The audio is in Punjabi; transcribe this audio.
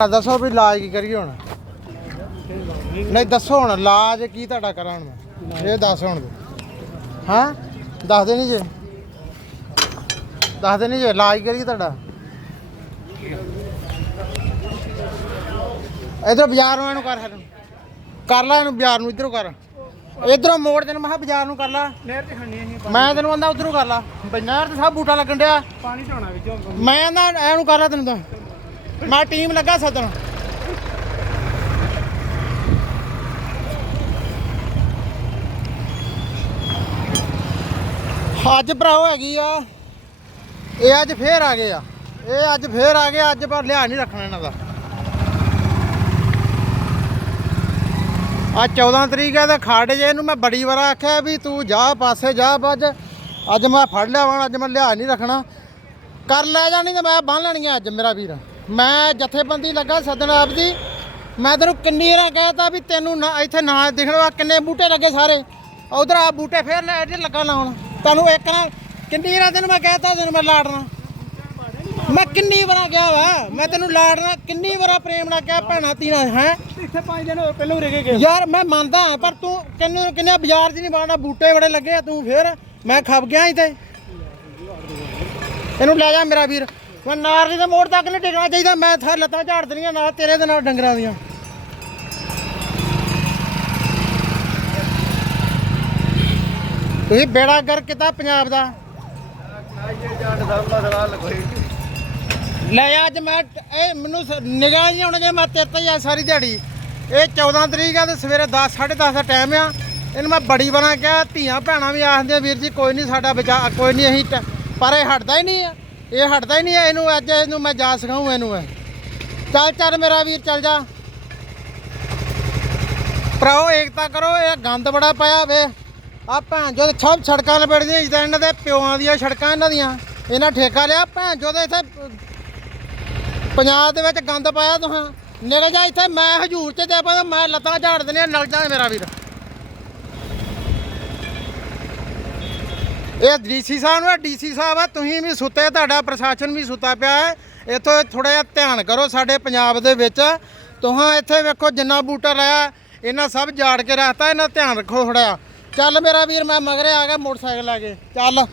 ਦੱਸੋ ਵੀ ਇਲਾਜ ਕੀ ਕਰੀਏ ਹੁਣ? ਨਹੀਂ ਦੱਸੋ ਹੁਣ ਇਲਾਜ ਕੀ ਤੁਹਾਡਾ ਕਰਾਂ ਹੁਣ ਮੈਂ? ਇਹ ਦੱਸ ਹੁਣ ਹਾਂ? ਦੱਸ ਦੇ ਨਹੀਂ ਜੇ। ਦੱਸ ਦੇ ਨਹੀਂ ਜੇ ਇਲਾਜ ਕਰੀਏ ਤੁਹਾਡਾ? ਇਧਰ ਬਾਜ਼ਾਰ ਨੂੰ ਇਹਨੂੰ ਕਰ ਸਾਨੂੰ। ਕਰ ਲੈ ਇਹਨੂੰ ਬਾਜ਼ਾਰ ਨੂੰ ਇਧਰੋਂ ਕਰ। ਇਧਰੋਂ ਮੋੜ ਤੈਨੂੰ ਮੈਂ ਕਿਹਾ ਬਾਜ਼ਾਰ ਨੂੰ ਕਰ ਲੈ। ਨਹਿਰ ਤੇ ਖੰਨੀ ਅਸੀਂ ਮੈਂ ਤੈਨੂੰ ਆਂਦਾ ਉਧਰੋਂ ਕਰ ਲਾ। ਬਨਿਆਰ ਤੇ ਸਭ ਬੂਟਾ ਲੱਗਣ ਡਿਆ। ਪਾਣੀ ਢਾਉਣਾ ਵਿੱਚੋਂ ਮੈਂ ਆਂਦਾ ਇਹਨੂੰ ਕਰ ਲੈ ਤੈਨੂੰ ਤਾਂ। ਮੈਂ ਟੀਮ ਲੱਗਾ ਸੱਦਣ ਅੱਜ ਭਰਾਓ ਹੈਗੀ ਆ। ਇਹ ਅੱਜ ਫੇਰ ਆ ਗਏ ਆ। ਇਹ ਅੱਜ ਫੇਰ ਆ ਗਏ ਅੱਜ ਪਰ ਲਿਆ ਨਹੀਂ ਰੱਖਣਾ ਇਹਨਾਂ ਦਾ। ਆ 14 ਤਰੀਕ ਹੈ ਤੇ ਖਾੜੇ ਜੇ ਇਹਨੂੰ ਮੈਂ ਬੜੀ ਵਾਰ ਆਖਿਆ ਵੀ ਤੂੰ ਜਾ ਪਾਸੇ, ਜਾ ਬੱਜ ਅੱਜ ਮੈਂ ਫੜ ਲਿਆ ਵਾਂ, ਅੱਜ ਮੈਂ ਲਿਆ ਨਹੀਂ ਰੱਖਣਾ। ਕਰ ਲੈ ਜਾਣੀ ਤੇ ਮੈਂ ਬੰਨ ਲੈਣੀ ਆ ਅੱਜ ਮੇਰਾ ਵੀਰ। ਮੈਂ ਜਥੇਬੰਦੀ ਲੱਗਾ ਸੱਦਣ ਆਪ ਦੀ ਮੈਂ ਤੈਨੂੰ ਕਿੰਨੀ ਵਾਰ ਕਹਿਤਾ ਵੀ ਤੈਨੂੰ ਨਾ ਇੱਥੇ ਨਾ ਦਿਖਣਾ ਕਿੰਨੇ ਬੂਟੇ ਲੱਗੇ ਸਾਰੇ। ਉਧਰ ਆ ਬੂਟੇ ਫੇਰ ਲੈ ਇੱਥੇ ਲੱਗਾ ਲਾਉਣ। ਤੈਨੂੰ ਇੱਕ ਨਾ ਕਿੰਨੀ ਵਾਰ ਤੈਨੂੰ ਮੈਂ ਕਹਿਤਾ ਤੈਨੂੰ ਮੈਂ ਲਾੜਨਾ। ਮੈਂ ਕਿੰਨੀ ਵਾਰ ਕਿਹਾ ਵਾ ਮੈਂ ਤੈਨੂੰ ਲਾੜਨਾ ਕਿੰਨੀ ਵਾਰ ਪ੍ਰੇਮ ਨਾਲ ਕਿਹਾ ਭੈਣਾ ਤੀਣਾ ਹੈ। ਇੱਥੇ ਪੰਜ ਦਿਨ ਹੋਏ ਪਹਿਲਾਂ ਰਹਿ ਗਏ। ਯਾਰ ਮੈਂ ਮੰਨਦਾ ਹਾਂ, ਪਰ ਤੂੰ ਕਿੰਨੇ ਕਿੰਨੇ ਬਾਜ਼ਾਰ 'ਚ ਨਹੀਂ ਬਾਣਾ ਬੂਟੇ ਬੜੇ ਲੱਗੇ ਆ ਤੂੰ ਫੇਰ। ਮੈਂ ਖੱਪ ਗਿਆ ਇੱਥੇ। ਇਹਨੂੰ ਲੈ ਜਾ ਮੇਰਾ ਵੀਰ। ਮੈਂ ਨਾਰਲੀ ਦੇ ਮੋੜ ਤੱਕ ਨਹੀਂ ਟਿਕਣਾ ਚਾਹੀਦਾ, ਮੈਂ ਥਾ ਲੱਤਾਂ ਝਾੜ ਦੇਣੀਆਂ ਨਾਲ ਤੇਰੇ ਦੇ ਨਾਲ ਡੰਗਰਾਂ ਦੀਆਂ। ਤੁਸੀਂ ਬੇੜਾ ਗਰ ਕੀਤਾ ਪੰਜਾਬ ਦਾ? ਲੈ ਅੱਜ ਮੈਂ ਇਹ ਮੈਨੂੰ ਨਿਗਾਹ ਨਹੀਂ ਆਉਣਾ ਜੇ ਮੈਂ ਤੇਰੇ ਤੇ ਹੀ ਆ ਸਾਰੀ ਦਿਹਾੜੀ। ਇਹ 14 ਤਰੀਕ ਆ ਤੇ ਸਵੇਰੇ 10 10:30 ਦਾ ਟਾਈਮ ਆ। ਇਹਨੂੰ ਮੈਂ ਬੜੀ ਵਾਰਾਂ ਕਿਹਾ, ਧੀਆਂ ਭੈਣਾਂ ਵੀ ਆਖਦੀਆਂ, ਵੀਰ ਜੀ, ਕੋਈ ਨਹੀਂ ਸਾਡਾ ਬਚਾ, ਕੋਈ ਨਹੀਂ ਅਸੀਂ ਪਰ ਇਹ ਹਟਦਾ ਹੀ ਨਹੀਂ ਆ। ਇਹ ਹਟਦਾ ਹੀ ਨਹੀਂ ਹੈ, ਇਹਨੂੰ ਅੱਜ ਇਹਨੂੰ ਮੈਂ ਜਾ ਸਿਖਾਉਂ ਇਹਨੂੰ ਮੈਂ। ਚੱਲ ਚੱਲ ਮੇਰਾ ਵੀਰ, ਚੱਲ ਜਾ। ਭਰਾਓ, ਏਕਤਾ ਕਰੋ, ਇਹ ਗੰਦ ਬੜਾ ਪਾਇਆ ਵੇ। ਆ ਭੈਣ ਜੋ ਸਭ ਸੜਕਾਂ ਲਪੇੜਦੀਆਂ ਜਿੱਦਾਂ ਇਹਨਾਂ ਦੇ ਪਿਓਾਂ ਦੀਆਂ ਸੜਕਾਂ ਇਹਨਾਂ ਦੀਆਂ। ਇਹਨਾਂ ਠੇਕਾ ਲਿਆ, ਭੈਣ ਜੋ ਦੇ ਇੱਥੇ ਪੰਜਾਬ ਦੇ ਵਿੱਚ ਗੰਦ ਪਾਇਆ ਤੁਹਾਂ ਨਿਕਲ ਜਾ ਇੱਥੇ, ਮੈਂ ਹਜੂਰ ਤੇ ਦੇ ਪਾ ਮੈਂ ਲੱਤਾਂ ਝਾੜ ਦੇਣੀਆਂ ਨਲ ਜਾ ਮੇਰਾ ਵੀਰ। ਇਹ ਡੀਸੀ ਸਾਹਿਬ ਨੂੰ ਡੀਸੀ ਸਾਹਿਬ ਆ, ਤੁਸੀਂ ਵੀ ਸੁੱਤੇ, ਤੁਹਾਡਾ ਪ੍ਰਸ਼ਾਸਨ ਵੀ ਸੁੱਤਾ ਪਿਆ ਹੈ। ਇੱਥੋਂ ਥੋੜਾ ਜਿਹਾ ਧਿਆਨ ਕਰੋ ਸਾਡੇ ਪੰਜਾਬ ਦੇ ਵਿੱਚ। ਤੁਹਾਂ ਇੱਥੇ ਵੇਖੋ ਜਿੰਨਾ ਬੂਟਾ ਲਾਇਆ, ਇਹਨਾਂ ਸਭ ਝਾੜ ਕੇ ਰੱਖਤਾ, ਇਹਨਾਂ ਧਿਆਨ ਰੱਖੋ ਥੋੜਾ ਚੱਲ ਮੇਰਾ ਵੀਰ, ਮੈਂ ਮਗਰੇ ਆ ਗਿਆ ਮੋਟਰਸਾਈਕਲ ਲੈ ਕੇ। ਚੱਲ।